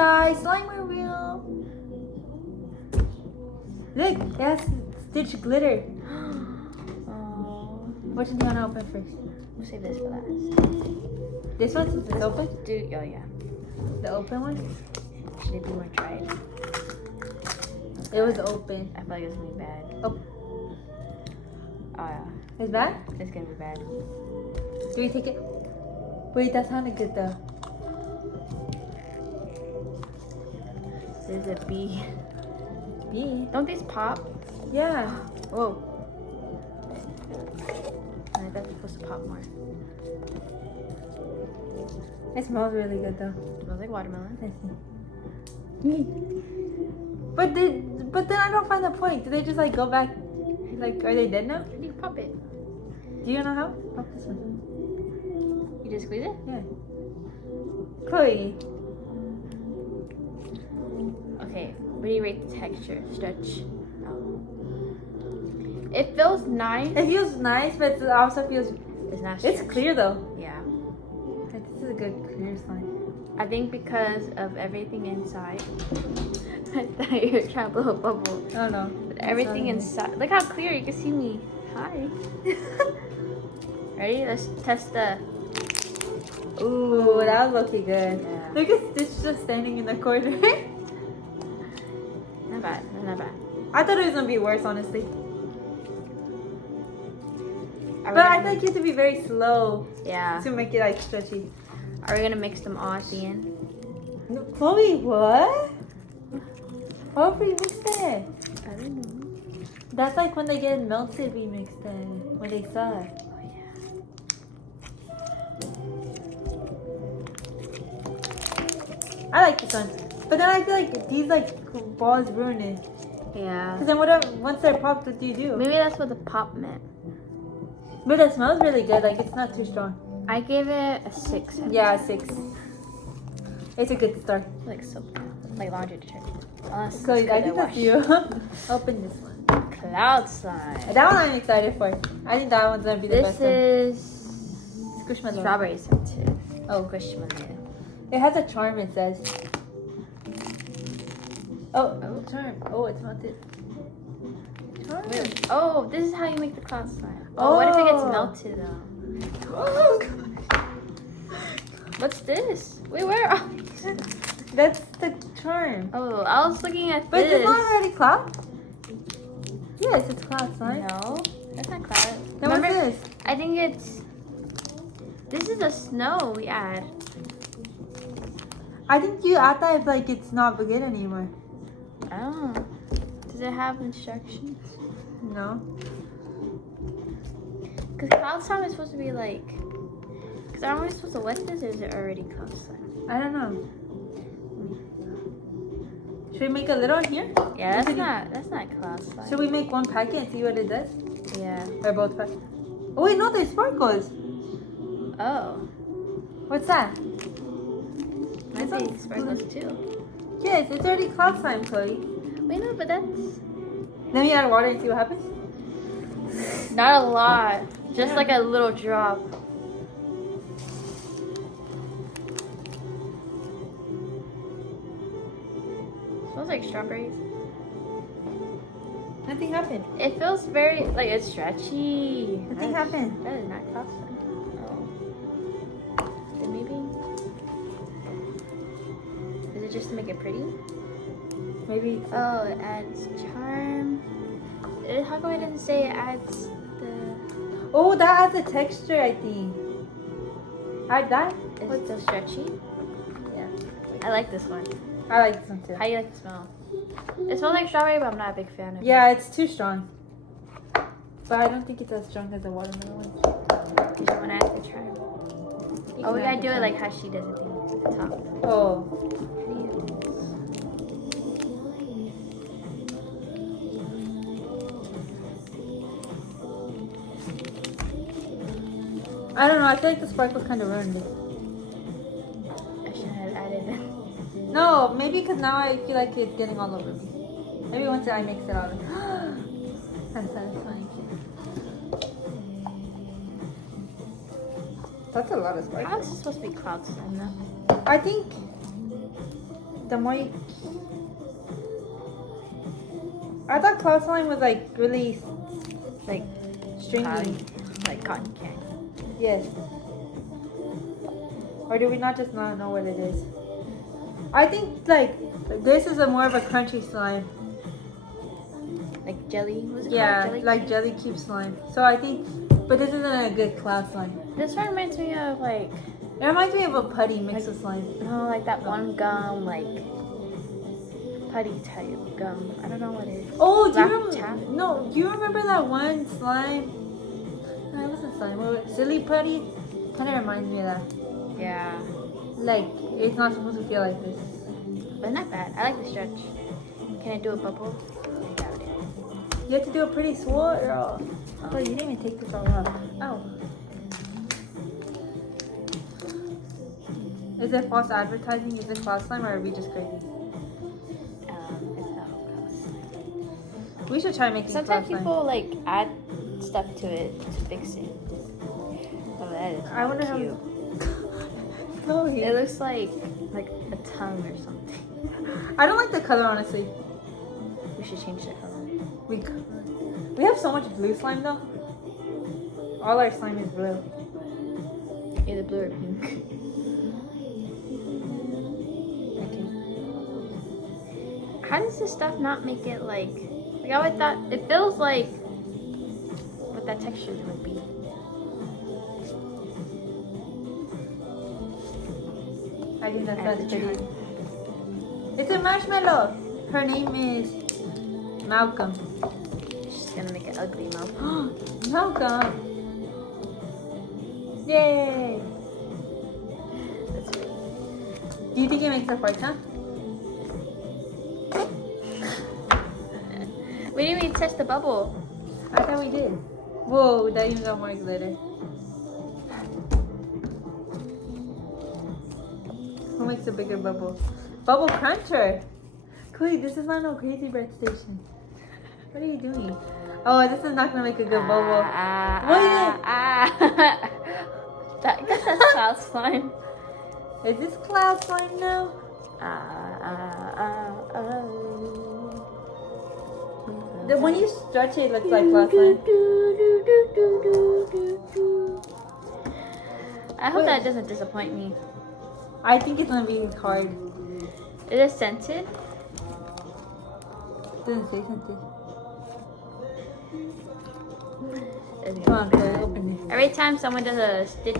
guys, slime wheel. Look, it has Stitch glitter. Oh, Which one do you want to open first? we'll save this for last. This one since it's open? Dude, oh yeah. The open one? Should we want to try it? It was open. I feel like it's gonna be bad. Oh, Oh yeah, it's bad? it's gonna be bad. Do we take it? Wait, that sounded good though. This is a B. Yeah. Don't these pop? Yeah. Whoa. I thought they're supposed to pop more. It smells really good though. Smells like watermelon. But then I don't find the point. Do they just like go back? Like, are they dead now? You pop it. Do you know how? Pop this one. You just squeeze it? Yeah. Chloe. Okay, what do you rate the texture? Stretch. Oh. It feels nice. It feels nice, but it also feels. It's not It's stretchy. clear though. Yeah. This is a good clear slime. I think because of everything inside. I thought you were trying to blow a bubble. Oh no. But everything inside. Look how clear you can see me. Hi. Ready? Let's test the. Ooh, that was looking good. Yeah. Look at Stitch just standing in the corner. Not bad. Not bad. I thought it was gonna be worse, honestly. Are we But I gonna- feel like you have to be very slow Yeah. to make it like stretchy. Are we gonna mix them all at the end? No, Chloe, what? Why would we mix it? I don't know. That's like when they get melted, we mix them. When they suck. Oh yeah. I like this one. But then I feel like these like balls ruin it. Yeah. Cause then whatever, once they're popped, what do you do? Maybe that's what the pop meant. But it smells really good. Like it's not too strong. I gave it a 6. Yeah, 6. It's a good start. Like soap, like laundry detergent. Unless Chloe, it's I 'cause think that's wash. you. Open this one. Cloud slime. That one I'm excited for. I think that one's gonna be the This best one. is Squishmallow. strawberry scented. Oh, Squishmallow. it has a charm, it says. Oh, Oh. charm. Oh, it's melted. Charm. Wait, oh, this is how you make the cloud slime. Oh, what if it gets Oh. melted though? Oh, God. What's this? Wait, where are these? That's the charm. Oh, I was looking at But is this. it not already cloud? Yes, it's cloud slime. No, that's not cloud. Then what's this? I think it's. This is the snow we add. I think you add that if like it's not good anymore. Oh. Does it have instructions? No. Because cloud slime is supposed to be like. Because aren't we supposed to wet this or is it already cloud slime? I don't know. Should we make a little here? Yeah, that's not cloud slime. Should we make one packet and see what it does? Yeah. Or both packets? Oh wait, no, there's sparkles. Oh. What's that? Might This be one's sparkles too. Yes, it's already cloud slime, Chloe. Wait, no, but that's Let me add water and see what happens. not a lot. Just like a little drop. Smells like strawberries. Nothing happened. It feels very like it's stretchy. Nothing happened. That is not cloud slime. Oh. Then maybe. Is it just to make it pretty? Maybe it's Oh, it adds charm. How come it doesn't say it adds the? Oh, that adds a texture, I think. Add that? Is it still stretchy? Yeah. I like this one. I like this one too. How do you like the smell? It smells like strawberry, but I'm not a big fan of it. Yeah, it's too strong. But I don't think it's as strong as the watermelon one. You don't want to add the charm. Oh, we gotta do it like how she does it at the top. Oh. I don't know, I feel like the sparkles kind of ruined it. I shouldn't have added it. No, maybe because now I feel like it's getting all over me. Maybe once I mix it all. That's satisfying. That's a lot of How sparkles. is this supposed to be cloud slime though? I think the more you... I thought cloud slime was like really like stringy. Like cotton candy. Yes. Or do we not just not know what it is? I think like this is a more of a crunchy slime. Like jelly? What's it Yeah, called? like jelly cube slime. So I think, but this isn't a good cloud slime. This one reminds me of like, It reminds me of a putty mixed with slime. no, like that one gum, like putty type gum. I don't know what it is. Oh, do Black you tap? no? Do you remember that one slime? No, it wasn't slime. What was it? Silly putty. Kind of reminds me of that. Yeah, Like it's not supposed to feel like this. but not bad. I like the stretch. Can I do a bubble? Yeah, I did. You have to do a pretty swirl. Girl. Oh, you didn't even take this all out. Oh. Is it false advertising? Is it cloud slime or are we just crazy? It's not close. We should try making Sometimes cloud slime. people like add stuff to it to fix it. Oh, that is I wonder how. cute. Chloe. It looks like a tongue or something. I don't like the color honestly. We should change the color. We have so much blue slime though. All our slime is blue. Either blue or pink. Okay. How does this stuff not make it like I always thought it feels like what that texture would be. I think I have that's to pretty. try. It's a marshmallow. Her name is Malcolm. She's gonna make an ugly mouth. Malcolm. Yay! That's weird. Do you think it makes a fart sound? We didn't even test the bubble. I thought we did. Whoa, that even got more glitter. Who makes a bigger bubble? Bubble cruncher! Chloe, this is not no crazy bread station. What are you doing? Oh, this is not gonna make a good bubble. I guess that's cloud slime. Is this cloud slime now? When you stretch it, it looks like cloud slime. I hope that doesn't disappoint me. I think it's gonna be hard. Is it scented? Doesn't say something. It's Come on, Chloe, open it. Every time someone does a Stitch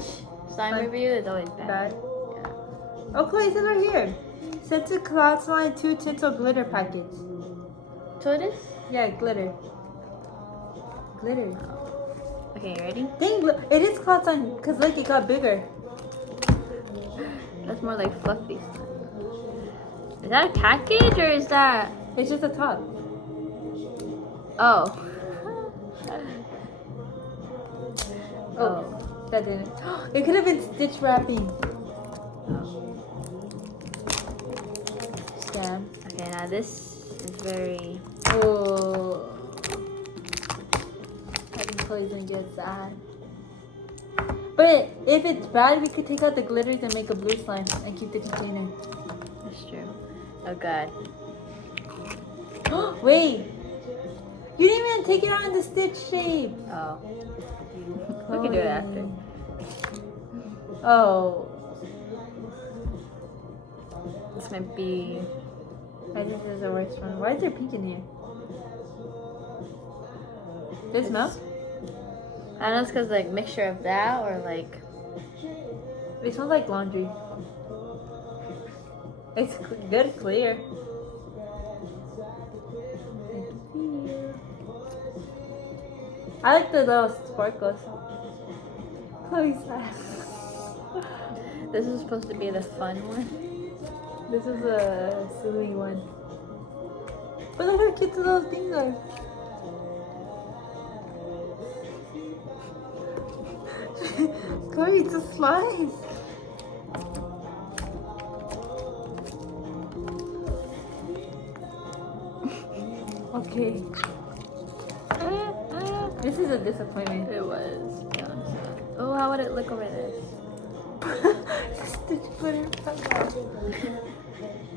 slime Slime. review, it's always bad. Bad. Yeah. Oh, Chloe, it says right here. Scented cloud slime 2 tinsel glitter packets. So it is? Yeah, glitter. Glitter. Okay, you ready? Dang, look, it is cloud slime because look, it got bigger. That's more like fluffy slime. Is that a package or is that? It's just the top. Oh. Oh, that didn't. It could have been stitch wrapping. Stab. Okay, now this is very. Oh. I think Chloe's gonna get sad. But if it's bad, we could take out the glitters and make a blue slime and keep the container. That's true. Oh god. Wait. You didn't even take it out in the stitch shape. Oh. We can do it after. Oh. This might be. I think this is the worst one. Why is there pink in here? Does it smell? I don't know, it's because like mixture of that or like. It smells like laundry. It's good clear. I like the little sparkles. Chloe's sad. This is supposed to be the fun one. This is a silly one. But look how cute those things are. Chloe, it's a slice. Okay. This is a disappointment. It was. Oh, how would it look over this? Stitch glitter.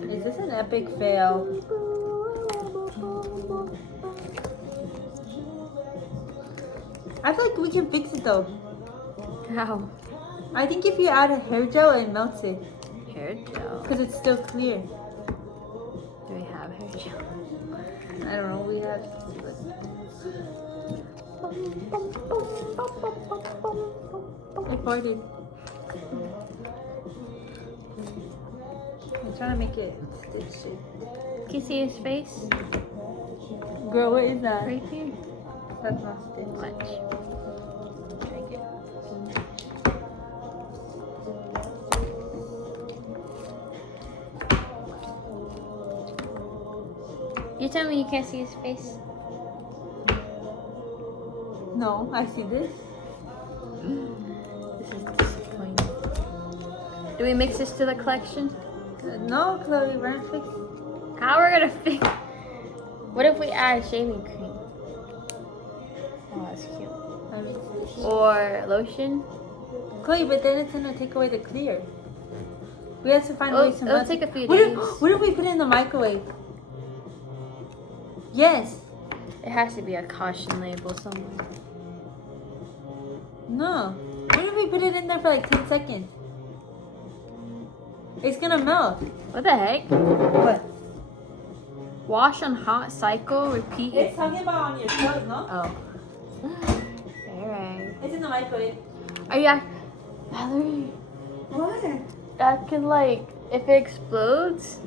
Is this an Epic fail. I feel like we can fix it though. How? I think if you add a hair gel, it melts it. Hair gel. Because it's still clear. Do we have hair gel? I don't know, we have. I farted. I'm trying to make it stitch shape. Can you see his face? Girl, what is that? Right here. That's not stitch. Watch. Drink it. You tell me you can't see his face? No, I see this. This is disappointing. Do we mix this to the collection? No, Chloe, we're gonna fix. How are we gonna fix? What if we add shaving cream? Oh, that's cute. I mean, Or lotion? Chloe, but then it's gonna take away the clear. We have to find It'll- ways to it'll melt take it. a few What days. What if we put it in the microwave? Yes. It has to be a caution label somewhere. No. What if we put it in there for like 10 seconds? It's gonna melt. What the heck? What? Wash on hot cycle, repeat. It's talking about on your toes, no? Oh. Alright. It's in the microwave. Are you Valerie? What? That can like, if it explodes,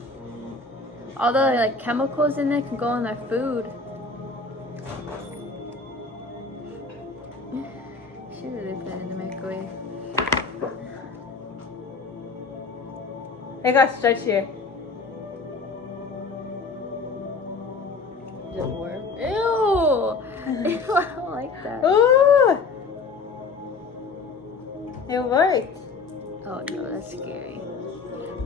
all the like chemicals in it can go in their food. Should have put it in the microwave. It got stretched here. Is it warm? Ew! Ew, I don't like that. Ooh! It worked. Oh no, that's scary.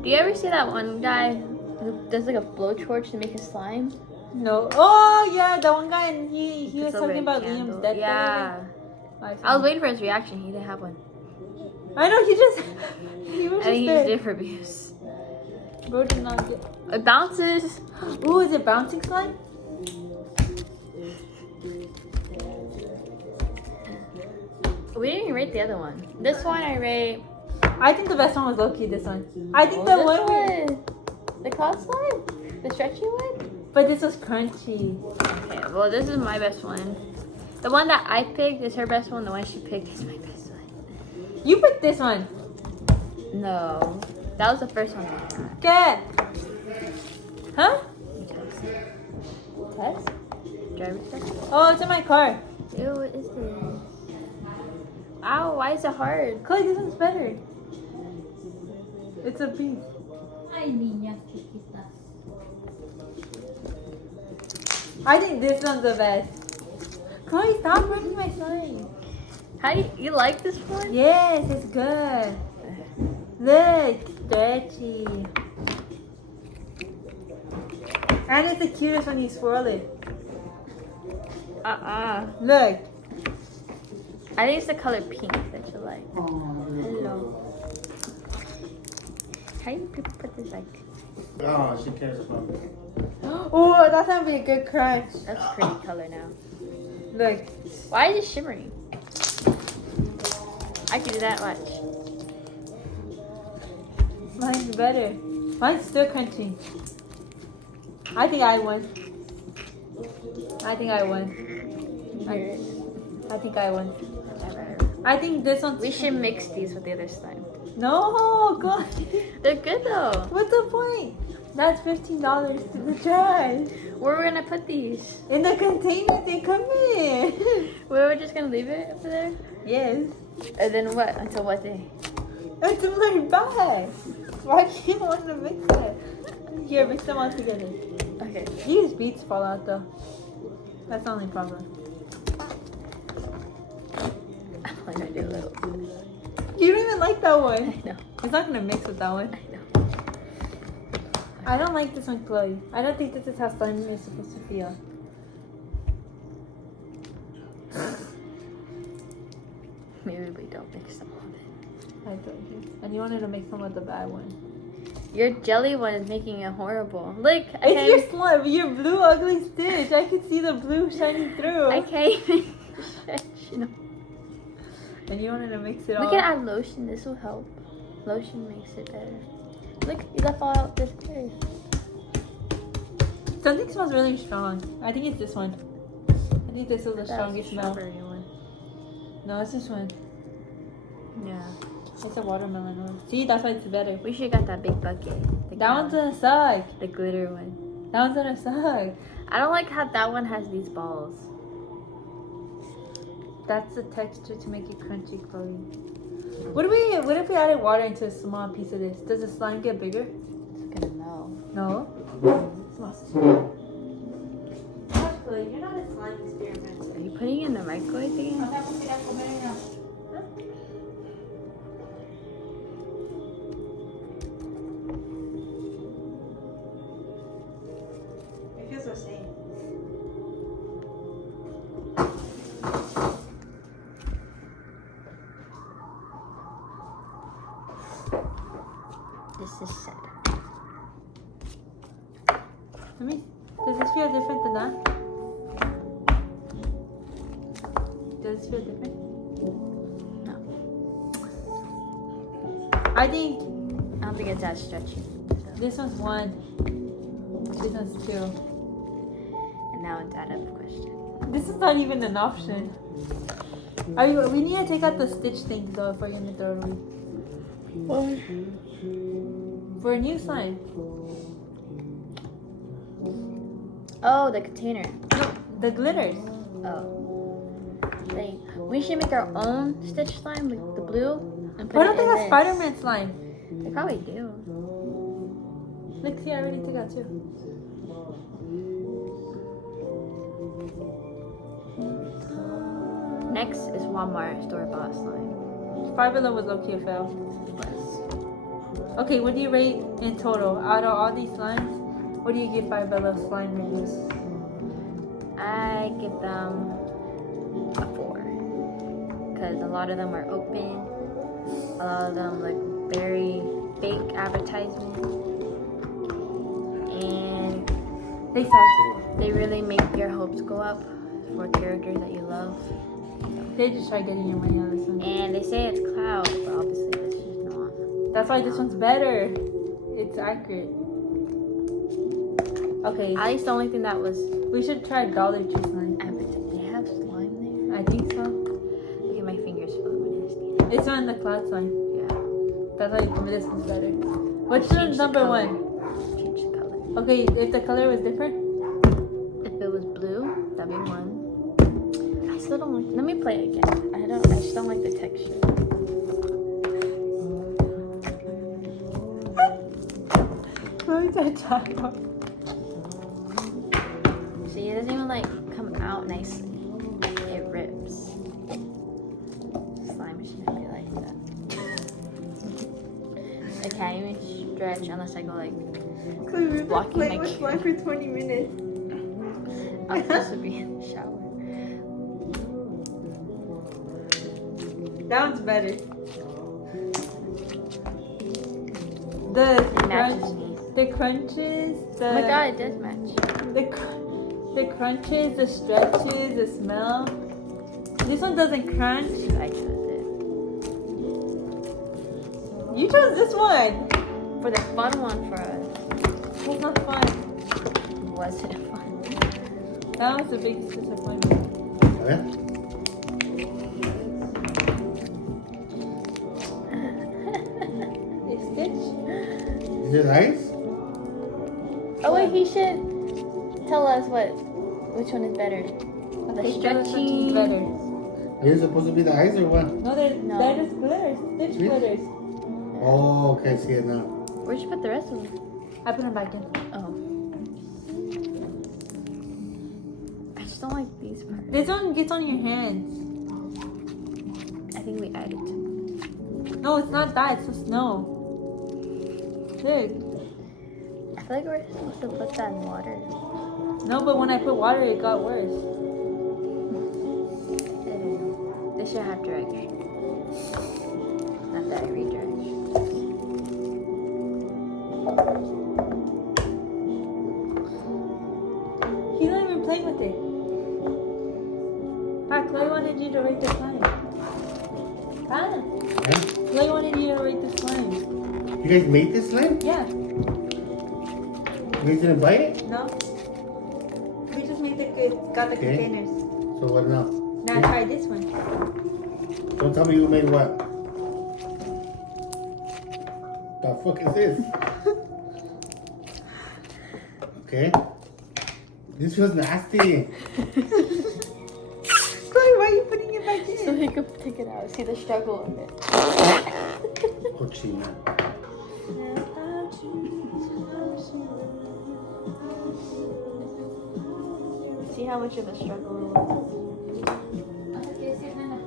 Do you ever see that one guy who does like a blowtorch to make a slime? No. Oh, yeah, the one guy, and he was Puts over talking a about candle. Liam's death. Yeah. I was waiting for his reaction. He didn't have one. I know, he was I just think he there. used it for abuse. Bro did not get. It bounces. Ooh, is it bouncing slime? We didn't even rate the other one. This one I rate. I think the best one was low-key, this one. I think the this one where... the cloud slime, the stretchy one. But this was crunchy. Okay, well this is my best one. The one that I picked is her best one. The one she picked is my best one. You put this one. No, that was the first one I had. Get. Huh? Test? Driver's test? Oh, it's in my car. Ew, what is this? Ow, why is it hard? Chloe, this one's better. It's a piece. Ay, niñas chiquitas. I think this one's the best. Chloe, stop breaking my slime. How do you like this one? Yes, it's good. Look, stretchy. And it's the cutest when you swirl it. Look. I think it's the color pink that you like. Hello. How do people put this like? Oh, she cares about me. Oh, that's gonna be a good crunch. That's a pretty color now. Look. Why is it shimmering? I can do that. Watch. Mine's better. Mine's still crunchy. I think I won. I think I won. I think I won. Whatever. I think this one's... We should mix these with the other slime. No, God. They're good though. What's the point? That's $15 to the trash. Where are we gonna put these? In the container they come in. We're just gonna leave it over there? Yes. And then what? Until what day? Until they're back. Why do you want to mix it? Here, mix them all together. Okay. These beads fall out though. That's the only problem. I'm only gonna do a little. You don't even like that one. I know. It's not gonna mix with that one. I know. I don't like this one, Chloe. I don't think this is how slime is supposed to feel. Maybe we don't mix them all. I told you. And you wanted to mix them with the bad one. Your jelly one is making it horrible. Look, It's your slime, your blue ugly Stitch. I can see the blue shining through. I can't even stretch. No. And you wanted to mix it We all. can add lotion. This will help. Lotion makes it better. Look, you left all out this glitter. Something smells really strong. I think it's this one. I think this is the strongest smell. Strawberry one. No, it's this one. Yeah. It's a watermelon one. See, that's why it's better. We should have got that big bucket. The That one's cow- gonna suck. the glitter one. That one's gonna suck. I don't like how that one has these balls. That's the texture to make it crunchy, Chloe. What if we added water into a small piece of this? Does the slime get bigger? It's gonna melt. No. Smells. Chloe, you're not a slime experimenter. Are you putting it in the microwave again? It feels the same. This is sad. Let me. Does this feel different than that? Does this feel different? No. I think I don't think it's as stretchy. this one's 1. This one's 2. And now it's out of question. This is not even an option. We need to take out the stitch things though if we're gonna throw it away. Why? For a new slime. Oh, the container. No, the glitters. Oh. We should make our own Stitch slime, like the blue, and put Why it don't they in have this. Spider-Man slime? They probably do. Look, see, I already took out 2. Next is Walmart store-bought slime. Five Below was low-key a fail. Okay, what do you rate in total? Out of all these slimes, what do you give Five Below slime reviews? I give them a 4. Because a lot of them are open. A lot of them look very fake advertisement. And They suck. they really make your hopes go up for characters that you love. They just tried getting your money out of this one. And they say it's Cloud, but obviously this is not. That's why this one's better. It's accurate. Okay, At least the only thing that was we should try Dollar Tree slime. advertised. They have slime there? I think so. Look at my fingers full of nasty. It's on the cloud slime. Yeah. That's why this one's better. What's the Change the number color. 1? Change the color. Okay, if the color was different, If it was blue, that'd be 1. I still don't like. Let me play it again. I just don't like the texture. let me try chocolate. See, it doesn't even like come out nicely. It rips. Slime shouldn't be like that. I can't even stretch unless I go like. Blocking my camera. for 20 minutes. I'm supposed to be in the shower. That one's better. It The matches crunch, me. the crunches, the Oh my god, it does match. the crunches, the stretches, the smell. This one doesn't crunch. I chose it. You chose this one. For the fun one for us. That's not fun. Was it fun? That was the biggest disappointment. A ver. Is Stitch? Is it nice? Oh wait, he should tell us which one is better. The Okay, tell us which one's stretchy. better. Are you supposed to be the eyes or what? No, they're just glitters. Stitch Really? glitters. Oh, okay, I see it now. Where'd you put the rest of them? I put them back in. Oh. I just don't like these parts. This one gets on your hands. I think we added. No, it's not that. It's the snow. Look. I feel like we're supposed to put that in water. No, but when I put water, it got worse. I don't know. This should have direction. Not that I read directions. playing with it. Pa, Chloe wanted you to rate the slime. Pa, Yeah? Chloe wanted you to rate the slime. You guys made this slime? Yeah. You guys didn't buy it? No? We just made got the Okay. containers. So what now? Now try this one. Don't tell me you made what? The fuck is this? Okay. This feels nasty. Chloe, why are you putting it back So in? he could take it out. See the struggle of it. Oh, China. See how much of a struggle it was. ¿Qué decir, nena?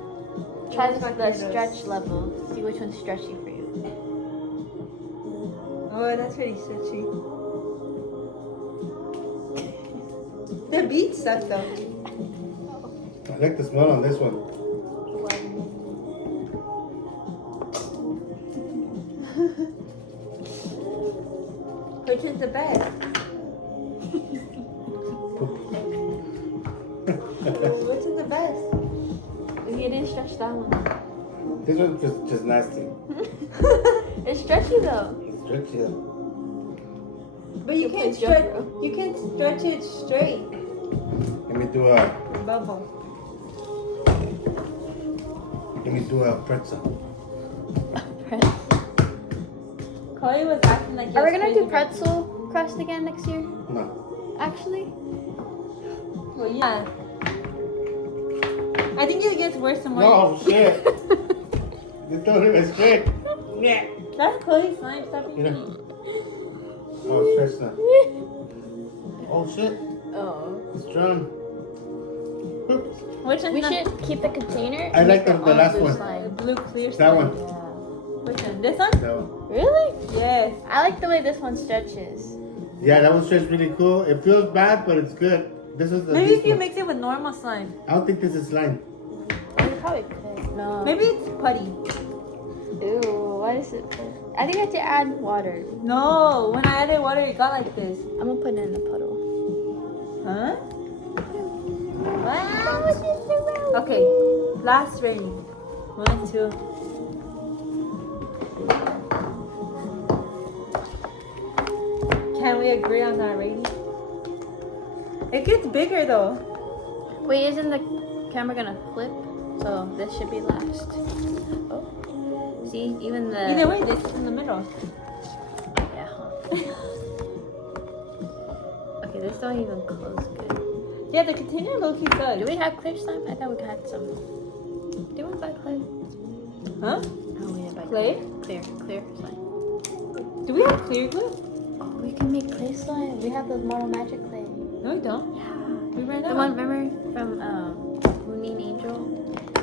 Try Those the potatoes. stretch level. See which one's stretchy for you. Oh, that's pretty stretchy. The beets suck though. I like the smell on this one. Which is the best? Which is the best? He didn't stretch that one. This one's just nasty. It's stretchy though. It's stretchy. Yeah. But you Play can't stretch. Jumbo. You can't stretch it straight. Let me do a Bubble. pretzel. Chloe was acting like. Are we gonna do pretzel crust again next year? No. Actually? Well, yeah. I think it gets worse and worse. No, shit. This don't even straight. That's Chloe's slime. Stop You know. eating it. Oh, it's stretched now. Oh, shit. Oh. It's drawn. Oops. Which one's We the should keep the container. I and like make the our own last blue one. the slime. blue clear That slime? one. Yeah. Which one? This one? That one. Really? Yes. I like the way this one stretches. Yeah, that one stretched really cool. It feels bad, but it's good. This is the. Maybe this if you one. mix it with normal slime. I don't think this is slime. Oh, you probably could. No. Maybe it's putty. Ew, why is it? I think I have to add water. No, when I added water, it got like this. I'm gonna put it in the puddle. Huh? What? Okay, last rating. 1, 2. Can we agree on that rating? It gets bigger though. Wait, isn't the camera gonna flip? So this should be last. Oh. See, even the. Either way, this is in the middle. Yeah. Okay, this don't even close good. Yeah, the container low-key Do good. we have clear slime? I thought we had some. Did we buy clay? Huh? Oh, we didn't buy Clay? Clear slime. Do we have clear glue? Oh, we can make clay slime. We have those Mortal Magic clay. No, we don't. Yeah. We ran The out. one, remember from Moonine Angel?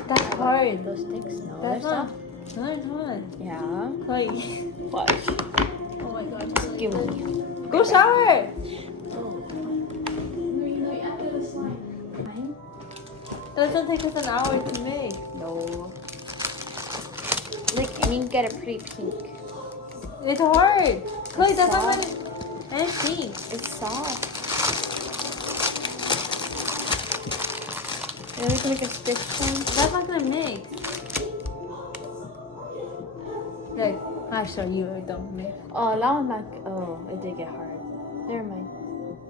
That's hard. Those sticks? No, That's they're not. soft. No, it's not. Yeah. Chloe, Watch. Oh my god. Give me. go shower. No, after the slime. That doesn't take us an hour to make. No. Look, and you can get it pretty pink. It's hard. Chloe, It's that's not soft. what it. And it's pink. It's soft. And we can make a stick one. That's not gonna mix. Like, I'll show you it don't mix. Oh, that one's not. Oh, it did get hard. Never mind.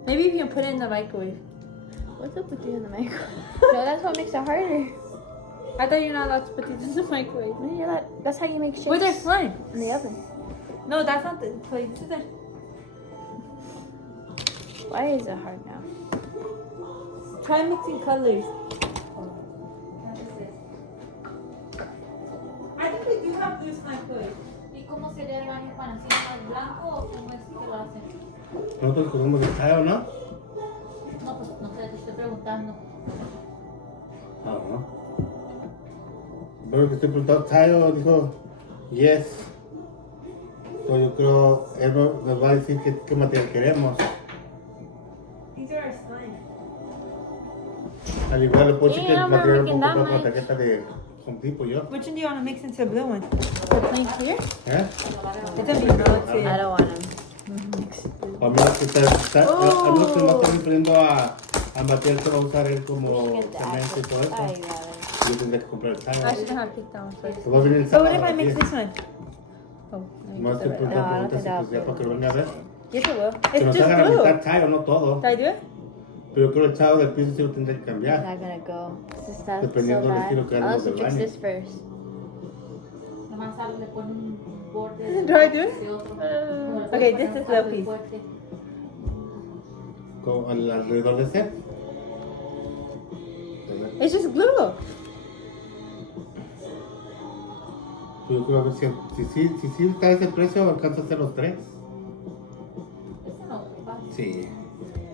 Maybe you can put it in the microwave. What's up with you in the microwave? No, that's what makes it harder. I thought you're not allowed to put these in the microwave. No, you're not. That's how you make shakes. Where's their slime? In the oven. No, that's not the Chloe. This is the. Why is it hard now? Try mixing colors. I think we do have blue slime, Chloe. ¿Y cómo sería el baño para encima del blanco o cómo es que lo hacen? Nosotros cogemos el tile, ¿no? No, pues no sé, te estoy preguntando. No. Pero que estoy preguntando, Tayo dijo yes. So yo creo él nos va a decir qué material queremos. These are our slime. Al igual le puedo decir que Yeah, el I'm material making lo that compro con la much. tarjeta de Home Depot yo. Which one do you want to mix into a blue one? The plain clear? ¿Eh? It's a blue I too. don't want them. A menos que a menos que no estén poniendo a A Matías se va a usar él como Get the cemento y todo apple. eso. Ay, vale. Yo tendré que comprar el I tile. should have picked that one first. Se va a venir el But what sábado. if I make así. this one? Oh, I Más get te the red pregunto, one. No, I don't preguntas think y pues ya that'll para que lo fit. venga a ver. Yes, it will. Que It's nos just haga la glue. mitad tile, no todo. Did I do it? Pero yo creo que el chavo del piso sí lo tendré que It's cambiar. not gonna go. This stuff so Dependiendo del bad. estilo que hagan I'll los also del fix baño. this first. Nomás algo le ponen un borde. Do I do it? de otro. Okay, this is the piece. Fuerte. Como alrededor de ese. It's just glue. Yo creo que si está ese precio, alcanza a hacer los tres. Este no ocupa. Sí.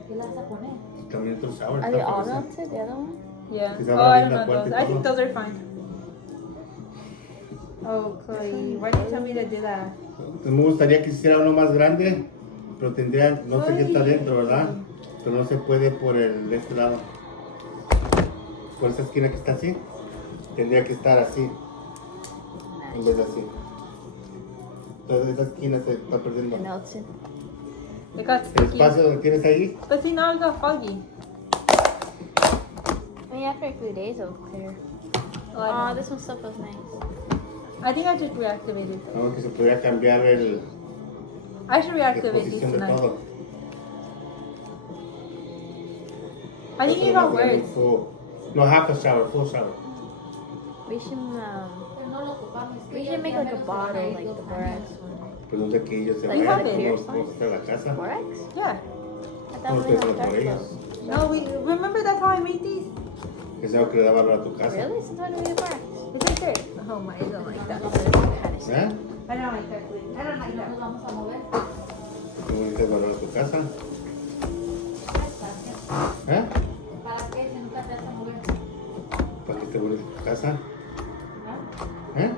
¿Qué le vas a poner? También otro shower. Are they está all por eso. melted? The other one? Yeah. Is Oh, that I already don't in know the those. cuarto I think todo? those are fine. Oh, Chloe, why did you tell me to do that? Me gustaría que hiciera uno más grande, pero tendría, no sé qué está Ay. dentro, ¿verdad? Pero no se puede por el de este lado. Por esa esquina que está así, tendría que estar así, en vez de así. Entonces esa esquina se está perdiendo. The melted. It got El sticky. espacio que tienes ahí, But see, now it got foggy. I mean, after a few days, it'll clear. Oh, I Oh, don't know. this one still feels nice. I think I just reactivated. ¿no? Que se podría cambiar el, I should la reactivate these posición de tonight. todo. I think it Hacerlo got más grande, worse. full- No, half a shower, full shower. We should Pero no lo ocupamos. we should make like a bottle like the borax one. Pues no sé que ellos se Like vayan, have it. vamos a hacer la casa. Borax? Yeah. I thought Vamos a we hacerlo had por dark ellos. clothes. No, we remember that's how I made these. Es algo que le da valor a tu casa. Really? Since when do we have borax? It's right there. Oh my, I don't like that. Kind of ¿Eh? I don't like that. I don't like No that. nos vamos a mover. Qué bonito es valor a tu casa. ¿Para ¿Eh? qué? Si nunca te vas a mover. Para que esté bonita tu casa. ¿Ah? ¿Eh?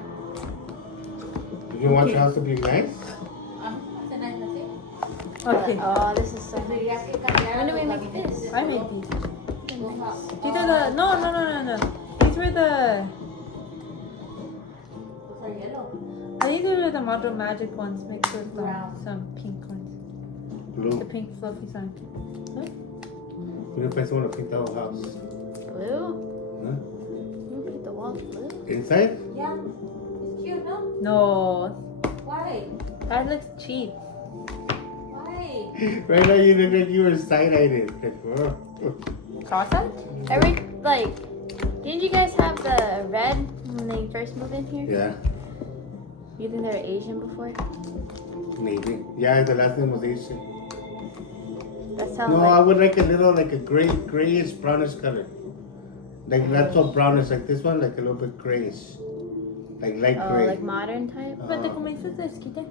Do you want your house to be nice? A mí no me hace nada así. Okay. Oh, this is so nice. Tendría que cambiar When do we los make gabinetes this? de I made todo. these. Los- These are the no. These were the Los hielo. I think these were the Model Magic ones mixed with Brown. some pink ones. The Blue. pink fluffy sign. Yo pensé en pinta whole house. Blue? ¿Eh? You paint the walls blue? Inside? Yeah. It's cute, no? No, Why? that looks cheap. Why? Right now you look like you were side-eyed. Like, oh. Cross-eyed? Didn't you guys have the red when they first moved in here? Yeah, You think they were Asian before? maybe. Yeah, the last name was Asian. That sounds No, I like would like a little, like a grayish, brownish color. Like not so brownish like this one, like a little bit grayish. Like light gray. like modern type. But the comienzos de esquite.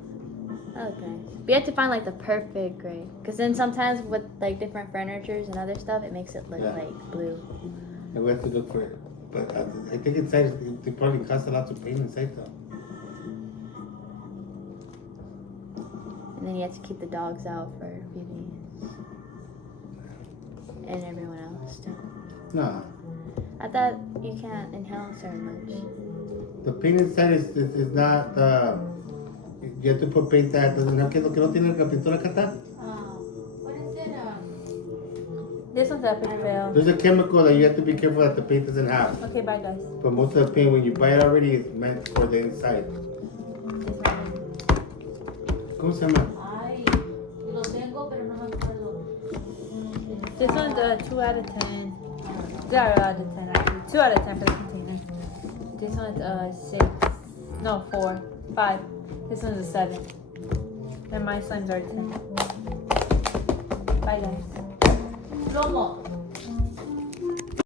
That looks nice. But you have to find like the perfect gray, because then sometimes with like different furnitures and other stuff, it makes it look Yeah. like blue. And we have to look for it. But I think inside, they probably cost a lot to paint inside though. And then you have to keep the dogs out for a few days. And everyone else too. No, I thought you can't inhale so much. the paint inside is not, you have to put paint that doesn't have, que no tiene la pintura acá está. What is it? This one's epic fail. There's a chemical that you have to be careful that the paint doesn't have. Okay, bye guys. But most of the paint, when you buy it already, is meant for the inside. ¿Cómo se llama? Ay, lo tengo, pero no me acuerdo. This one's a 2 out of 10. 0 out of 10 actually. 2 out of 10 for the container. This one's a 6. No, 4. 5. This one's a 7. And my slimes are 10. Bye guys. Plomo.